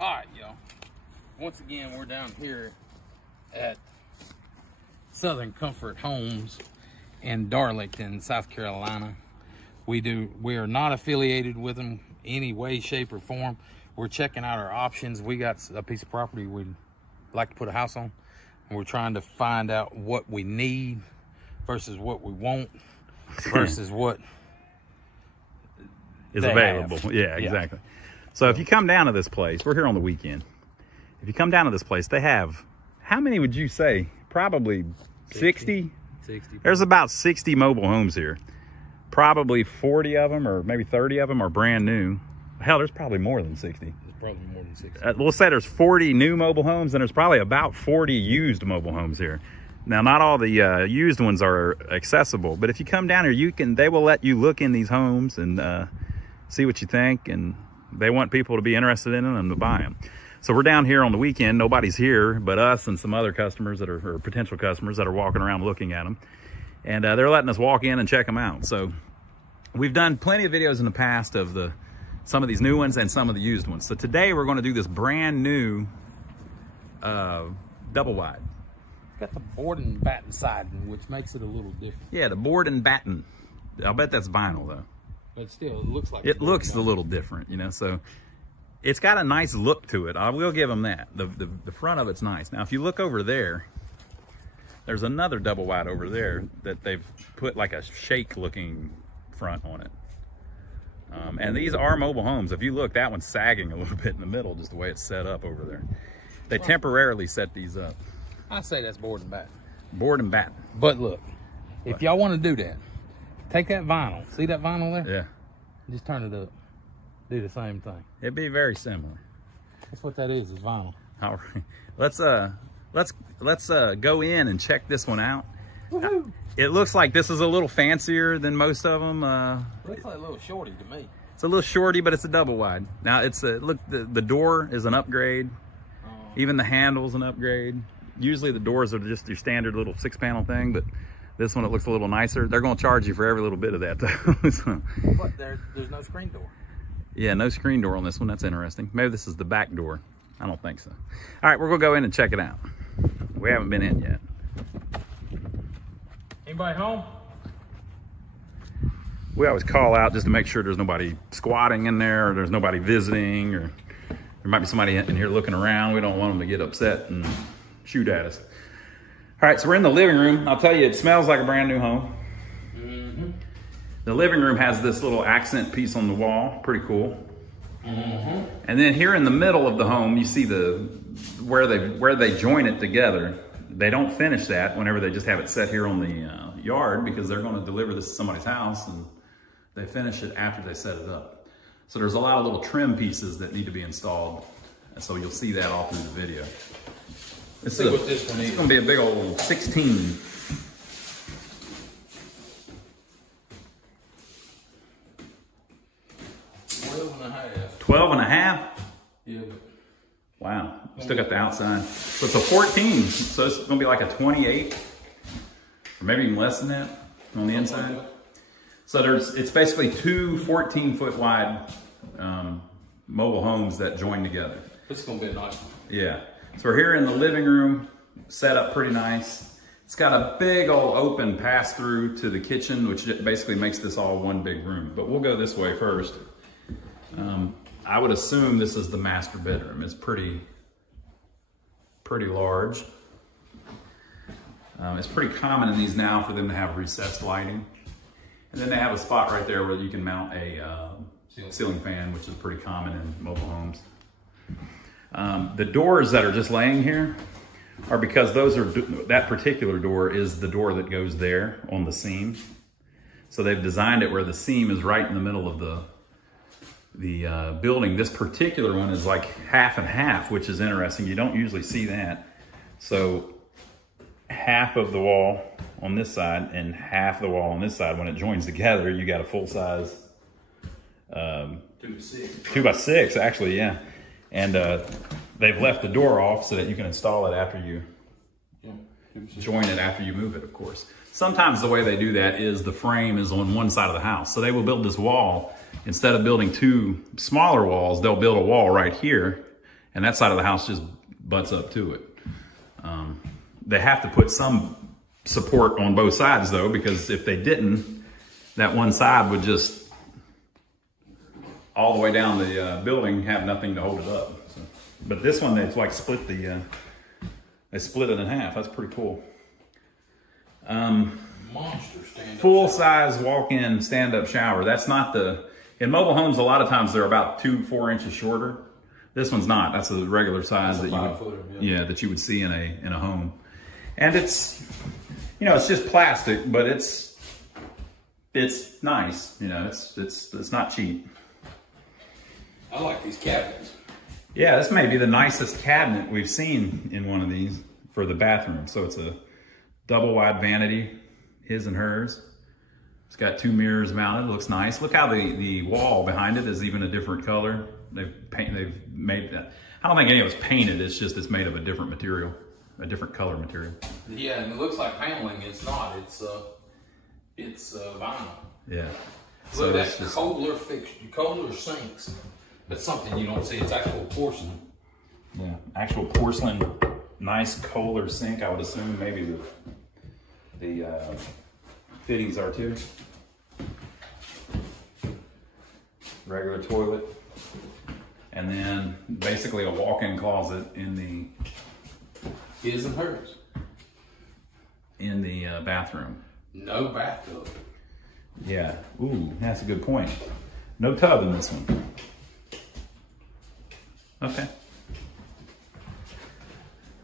All right, y'all. Once again, we're down here at Southern Comfort Homes in Darlington, South Carolina. We are not affiliated with them any way, shape, or form. We're checking out our options. We got a piece of property we'd like to put a house on, and we're trying to find out what we need versus what we want versus what is available. Yeah, exactly. So if you come down to this place, we're here on the weekend. If you come down to this place, they have, how many would you say? Probably 60? 60. There's about 60 mobile homes here. Probably 40 of them or maybe 30 of them are brand new. Hell, there's probably more than 60. There's probably more than 60. We'll say there's 40 new mobile homes and there's probably about 40 used mobile homes here. Now, not all the used ones are accessible, but if you come down here, they will let you look in these homes and see what you think, and they want people to be interested in them and to buy them. So we're down here on the weekend. Nobody's here but us and some other customers that are, or potential customers that are walking around looking at them. And they're letting us walk in and check them out. So we've done plenty of videos in the past of some of these new ones and some of the used ones. So today we're going to do this brand new double wide. It's got the board and batten siding, which makes it a little different. Yeah, the board and batten. I'll bet that's vinyl though. But still, it looks like it looks a little different, you know. So it's got a nice look to it. I will give them that. The front of it's nice. Now, if you look over there, there's another double wide over there that they've put like a shake looking front on it. And these are mobile homes. If you look, that one's sagging a little bit in the middle, just the way it's set up over there. They temporarily set these up. I say that's board and batten. Board and batten. But look, if y'all want to do that, take that vinyl. See that vinyl there? Yeah. Just turn it up. Do the same thing. It'd be very similar. That's what that is vinyl. All right. Let's go in and check this one out. Woohoo! It looks like this is a little fancier than most of them. Looks like a little shorty to me. It's a little shorty, but it's a double wide. Now it's look, the door is an upgrade. Even the handle's an upgrade. Usually the doors are just your standard little 6-panel thing, but this one, it looks a little nicer. They're going to charge you for every little bit of that though. So. But there's no screen door. Yeah, no screen door on this one. That's interesting. Maybe this is the back door. I don't think so. All right, we're going to go in and check it out. We haven't been in yet. Anybody home? We always call out just to make sure there's nobody squatting in there, or there's nobody visiting, or there might be somebody in here looking around. We don't want them to get upset and shoot at us. All right, so we're in the living room. I'll tell you, it smells like a brand new home. Mm-hmm. The living room has this little accent piece on the wall. Pretty cool. Mm-hmm. And then here in the middle of the home, you see where they join it together. They don't finish that whenever they just have it set here on the yard, because they're going to deliver this to somebody's house, and they finish it after they set it up. So there's a lot of little trim pieces that need to be installed, and so you'll see that all through the video. Let's see what this one is. It's going to be a big old 16. 12 and a half? Yeah. Wow. Still got the outside. So it's a 14. So it's going to be like a 28, or maybe even less than that on the inside. So it's basically two 14-foot wide mobile homes that join together. It's going to be a nice one. Yeah. So we're here in the living room, set up pretty nice. It's got a big old open pass through to the kitchen, which basically makes this all one big room. But we'll go this way first. I would assume this is the master bedroom. It's pretty large. It's pretty common in these now for them to have recessed lighting. And then they have a spot right there where you can mount a ceiling fan, which is pretty common in mobile homes. The doors that are just laying here are because that particular door is the door that goes there on the seam. So they've designed it where the seam is right in the middle of the building. This particular one is like half and half, which is interesting. You don't usually see that. So half of the wall on this side and half the wall on this side, when it joins together, you got a full size 2x6 actually, yeah. And they've left the door off so that you can install it after you join it, after you move it, of course. Sometimes the way they do that is the frame is on one side of the house. So they will build this wall. Instead of building two smaller walls, they'll build a wall right here and that side of the house just butts up to it. They have to put some support on both sides though, because if they didn't, that one side would just all the way down the building have nothing to hold it up. So, but this one, it's like split the, they split it in half. That's pretty cool. Monster stand-up full size walk-in stand-up shower. That's not the, in mobile homes, a lot of times they're about 4 inches shorter. This one's not. That's a regular size that you would, yeah, that you would see in a home. And it's, you know, it's just plastic, but it's nice. You know, it's not cheap. I like these cabinets. Yeah, this may be the nicest cabinet we've seen in one of these for the bathroom. So it's a double wide vanity, his and hers. It's got 2 mirrors mounted. It looks nice. Look how the wall behind it is even a different color. They've made that. I don't think any of it's painted. It's just it's made of a different material, a different color material. Yeah, and it looks like paneling. It's not. It's vinyl. Yeah. So that's just Kohler fixture, Kohler sinks. That's something you don't see. It's actual porcelain. Yeah, actual porcelain, nice Kohler sink. I would assume maybe the fittings are too. Regular toilet. And then basically a walk-in closet in the his and hers. In the bathroom. No bathtub. Yeah. Ooh, that's a good point. No tub in this one. Okay.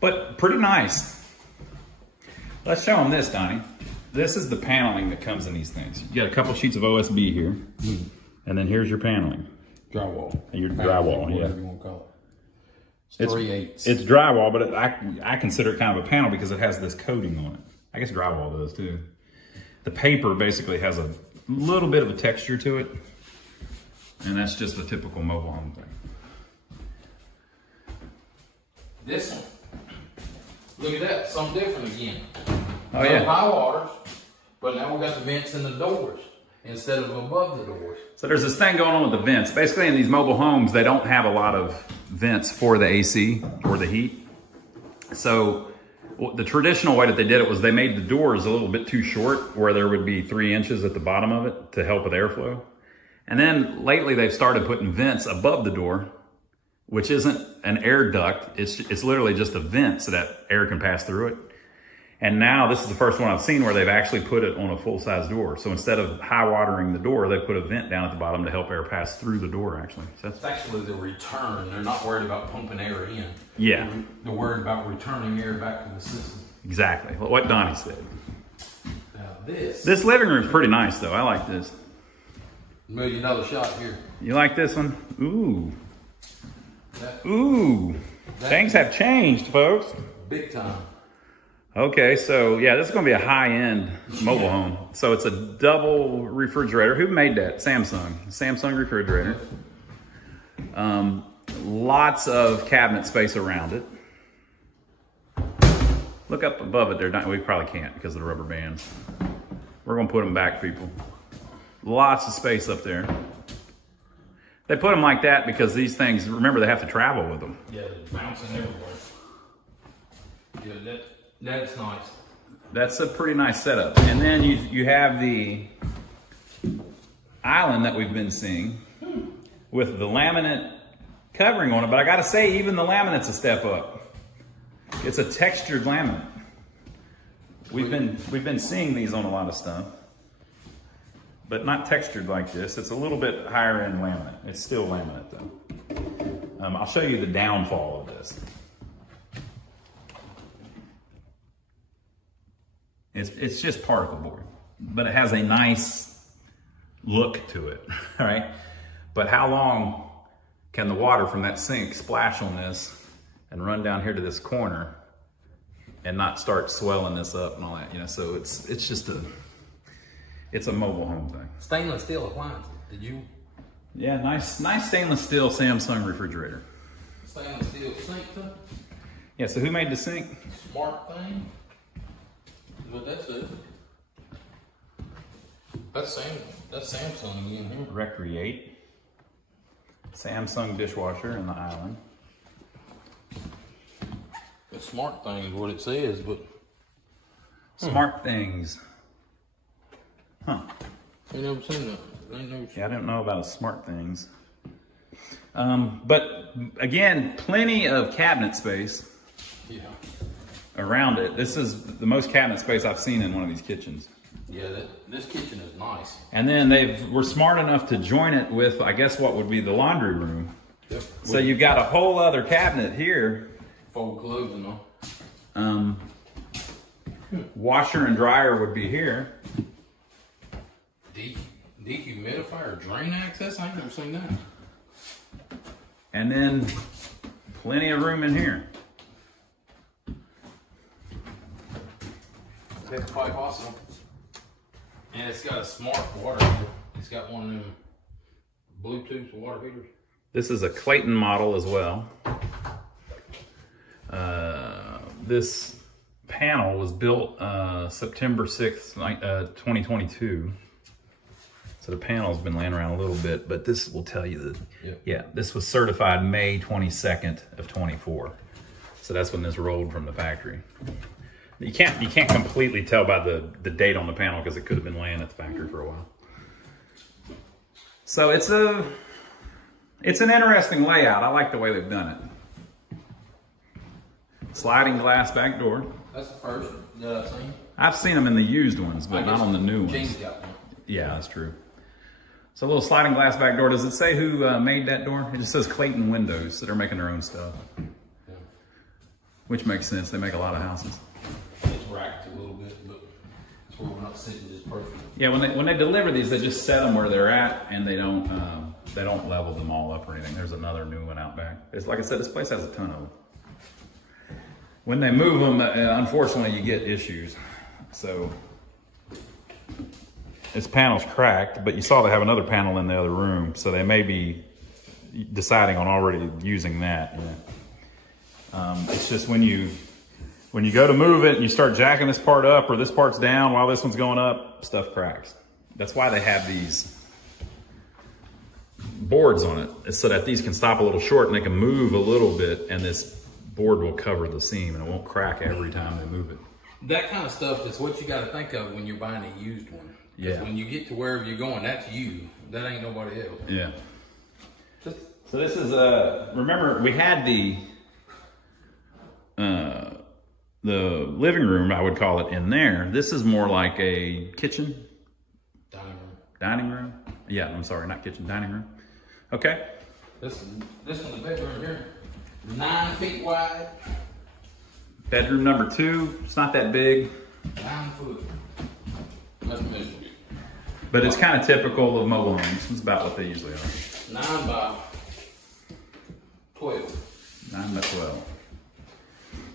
But pretty nice. Let's show them this, Donnie. This is the paneling that comes in these things. You got a couple sheets of OSB here, and then here's your paneling. Drywall. Your drywall, yeah. Whatever you want to call it. It's 3/8. It's drywall, but I consider it kind of a panel because it has this coating on it. I guess drywall does too. The paper basically has a little bit of a texture to it, and that's just a typical mobile home thing. This one, look at that, something different again. Oh yeah. High waters, but now we got the vents in the doors instead of above the doors. So there's this thing going on with the vents. Basically in these mobile homes, they don't have a lot of vents for the AC or the heat. So the traditional way that they did it was they made the doors a little bit too short, where there would be 3 inches at the bottom of it to help with airflow. And then lately they've started putting vents above the door, which isn't an air duct. It's literally just a vent so that air can pass through it. And now this is the first one I've seen where they've actually put it on a full-size door. So instead of high watering the door, they put a vent down at the bottom to help air pass through the door, actually. So it's actually the return. They're not worried about pumping air in. Yeah. They're worried about returning air back to the system. Exactly, what Donnie said. Now this living room is pretty nice, though. I like this. $1 million shot here. You like this one? Ooh. Ooh. Things have changed, folks. Big time. Okay, so yeah, this is gonna be a high-end mobile home. So it's a double refrigerator. Who made that? Samsung refrigerator. Lots of cabinet space around it. Look up above it there. We probably can't because of the rubber bands. We're gonna put them back, people. Lots of space up there. They put them like that because these things, remember, they have to travel with them. Yeah, they're bouncing everywhere. Yeah, that's nice. That's a pretty nice setup. And then you have the island that we've been seeing with the laminate covering on it. But I gotta say, even the laminate's a step up. It's a textured laminate. We've been seeing these on a lot of stuff, but not textured like this. It's a little bit higher end laminate. It's still laminate though. I'll show you the downfall of this. It's just particle board, but it has a nice look to it, all right? But how long can the water from that sink splash on this and run down here to this corner and not start swelling this up and all that, you know? So it's just it's a mobile home thing. Stainless steel appliances, did you? Yeah, nice stainless steel Samsung refrigerator. Stainless steel sink too? Yeah, so who made the sink? Smart thing. What that says. That's Samsung again here. Recreate. Samsung dishwasher in the island. The Smart Thing is what it says, but Smart Things. Huh. I never seen that. Ain't no. Yeah, I don't know about Smart Things. But again, plenty of cabinet space Yeah. around it. This is the most cabinet space I've seen in one of these kitchens. Yeah, this kitchen is nice. And then were smart enough to join it with, I guess, what would be the laundry room. Yep. So you've got a whole other cabinet here. Fold clothes and all. Washer and dryer would be here. Dehumidifier, drain access? I ain't never seen that. And then plenty of room in here. That's quite awesome. And it's got a smart water heater. It's got one of them Bluetooth water heaters. This is a Clayton model as well. This panel was built September 6th, 2022. So the panel's been laying around a little bit, but this will tell you that, Yep. yeah, this was certified May 22nd of 24. So that's when this rolled from the factory. You can't completely tell by the date on the panel because it could have been laying at the factory for a while. So it's an interesting layout. I like the way they've done it. Sliding glass back door. That's the first that I've seen. I've seen them in the used ones, but not on the new ones. James got one. Yeah, that's true. So a little sliding glass back door. Does it say who made that door? It just says Clayton Windows, so they're making their own stuff. Yeah. Which makes sense. They make a lot of houses. It's racked a little bit, but that's where we're not sitting just perfect. Yeah, when they deliver these, they just set them where they're at, and they don't level them all up or anything. There's another new one out back. It's like I said, this place has a ton of them. When they move them, unfortunately, you get issues. So this panel's cracked, but you saw they have another panel in the other room, so they may be deciding on already using that. Yeah. It's just when you go to move it and you start jacking this part up or this part's down while this one's going up, stuff cracks. That's why they have these boards on it, is so that these can stop a little short and they can move a little bit, and this board will cover the seam and it won't crack every time they move it. That kind of stuff is what you got to think of when you're buying a used one. Yeah. When you get to wherever you're going, that's you. That ain't nobody else. Yeah. So this is remember we had the living room, I would call it, in there. This is more like a kitchen. Dining room. Yeah, I'm sorry, not kitchen, dining room. Okay. This one's the bedroom here. 9 feet wide. Bedroom number 2. It's not that big. 9 foot. Must measure it. But it's kind of typical of mobile homes. It's about what they usually are. 9 by 12. 9 by 12.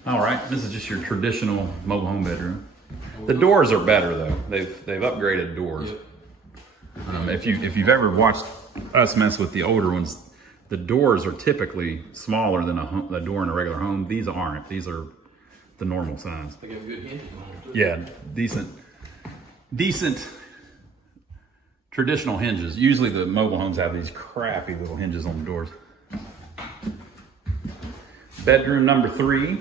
All right, this is just your traditional mobile home bedroom. The doors are better though. They've upgraded doors. Yep. If you've ever watched us mess with the older ones, the doors are typically smaller than a door in a regular home. These aren't. These are the normal size. They got good hinges on them too. Yeah, decent traditional hinges. Usually the mobile homes have these crappy little hinges on the doors. Bedroom number 3.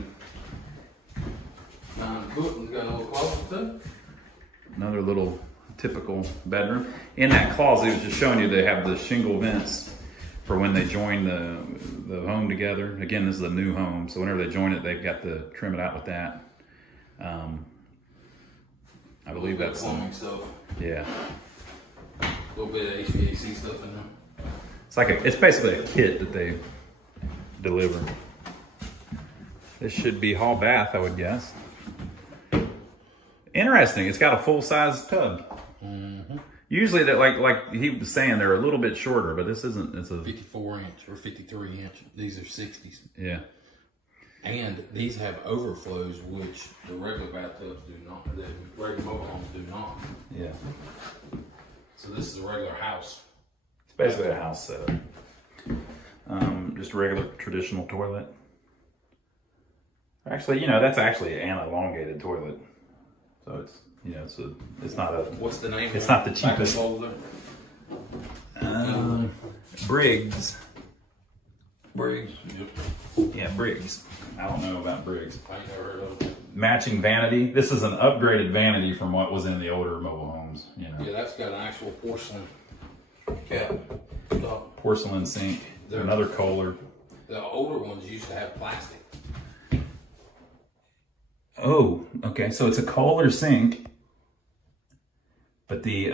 9 foot and got a little closet too. Another little typical bedroom. In that closet, it was just showing you they have the shingle vents for when they join the home together. Again, this is a new home, so whenever they join it, they've got to trim it out with that. I believe that's plumbing stuff. Yeah. A little bit of HVAC stuff in there. It's basically a kit that they deliver. This should be hall bath, I would guess. Interesting. It's got a full-size tub. Mm-hmm. Usually, that like he was saying, they're a little bit shorter, but this isn't. It's a 54 inch or 53 inch. These are 60s. Yeah. And these have overflows, which the regular bathtubs do not. The regular mobile homes do not. Yeah. So this is a regular house. It's basically a house setup. Just a regular traditional toilet. Actually, that's actually an elongated toilet. So it's, it's not a. What's the name? It's not the cheapest. Back Briggs. Briggs. Yeah, Briggs. I don't know about Briggs. I ain't never heard of it. Matching vanity. This is an upgraded vanity from what was in the older mobile homes. You know. Yeah, that's got an actual porcelain cap. Porcelain sink. Another Kohler. The older ones used to have plastic. Oh, okay. So it's a Kohler sink, but the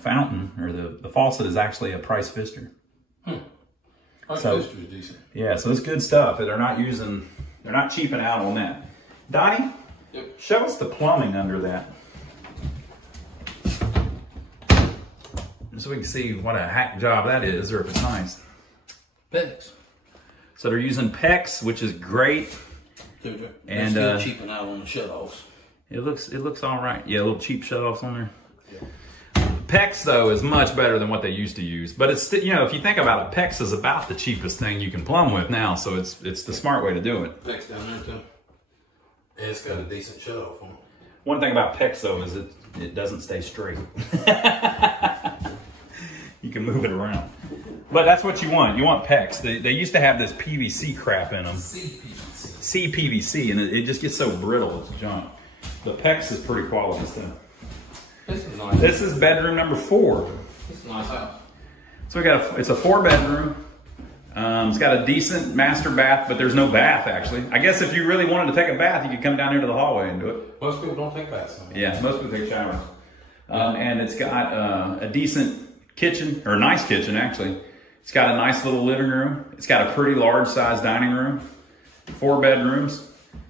fountain or the faucet is actually a Price Pfister. Price So- Pfister's decent. Yeah, so it's good stuff. They're not cheaping out on that. Donnie, Yep. show us the plumbing under that. So we can see what a hack job that is, or if it's nice. PEX. So they're using PEX, which is great. They're And, still cheaping out on the shutoffs. It looks all right. Yeah, little cheap shutoffs on there. PEX though is much better than what they used to use, but it's, you know, if you think about it, PEX is about the cheapest thing you can plumb with now, so it's the smart way to do it. PEX down there too. And it's got a decent shutoff on it. One thing about PEX though is it doesn't stay straight. You can move it around, but that's what you want. You want PEX. They used to have this PVC crap in them. CPVC, and it just gets so brittle. It's junk. The PEX is pretty quality stuff. This is nice. This is bedroom number 4. It's a nice house. So it's a 4-bedroom. It's got a decent master bath, but there's no bath actually. I guess if you really wanted to take a bath, you could come down here to the hallway and do it. Most people don't take baths. Yeah, most people take showers. And it's got a decent kitchen, or a nice kitchen actually. It's got a nice little living room. It's got a pretty large size dining room, 4 bedrooms,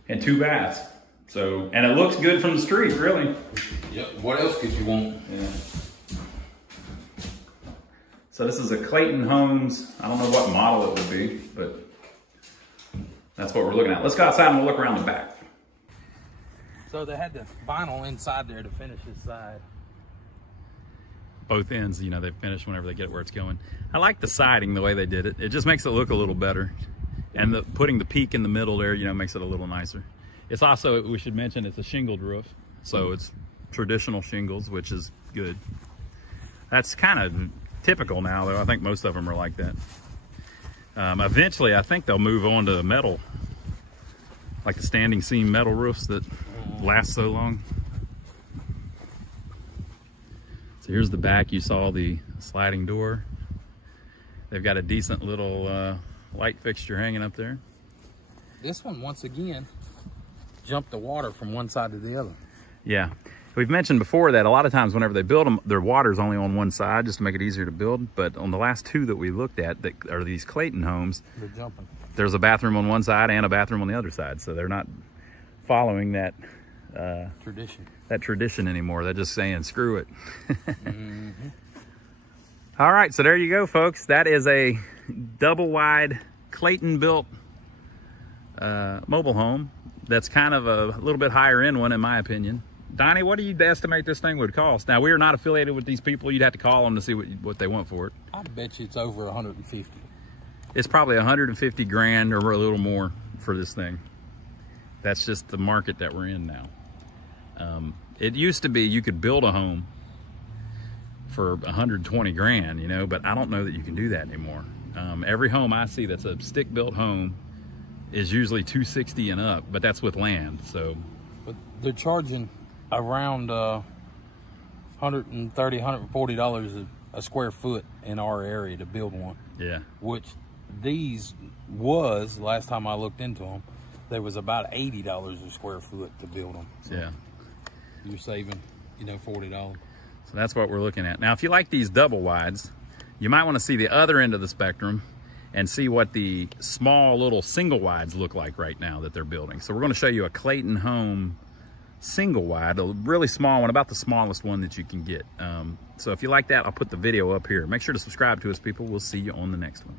and 2 baths. So, and it looks good from the street, really. Yep. What else could you want? Yeah. So this is a Clayton Homes. I don't know what model it would be, but that's what we're looking at. Let's go outside and we'll look around the back. So they had the vinyl inside there to finish this side. Both ends, you know, they finish whenever they get it where it's going. I like the siding, the way they did it. It just makes it look a little better. And putting the peak in the middle there, you know, makes it a little nicer. It's also, we should mention, it's a shingled roof. So it's traditional shingles, which is good. That's kind of typical now, though. I think most of them are like that. Eventually, I think they'll move on to metal, like the standing seam metal roofs that last so long. So here's the back. You saw the sliding door. They've got a decent little light fixture hanging up there. This one, once again, jumped the water from one side to the other. Yeah. We've mentioned before that a lot of times whenever they build them, their water's only on one side just to make it easier to build. But on the last 2 that we looked at that are these Clayton homes, They're jumping. there's a bathroom on one side and a bathroom on the other side. So they're not following that tradition anymore. They're just saying, screw it. All right, so there you go, folks. That is a double wide Clayton built mobile home. That's kind of a little bit higher end one in my opinion. Donnie, what do you estimate this thing would cost? Now, we are not affiliated with these people. You'd have to call them to see what they want for it. I bet you it's over 150. It's probably 150 grand or a little more for this thing. That's just the market that we're in now. It used to be you could build a home for 120 grand, you know, but I don't know that you can do that anymore. Every home I see that's a stick-built home is usually 260 and up, but that's with land. So, But they're charging around $130, $140 a square foot in our area to build one. yeah. Which these was, last time I looked into them, there was about $80 a square foot to build them. So Yeah. you're saving, you know, $40. So that's what we're looking at. Now, if you like these double wides, you might want to see the other end of the spectrum and see what the small little single wides look like right now that they're building. So we're going to show you a Clayton home single wide, a really small one, about the smallest one that you can get. So if you like that, I'll put the video up here. Make sure to subscribe to us, people. We'll see you on the next one.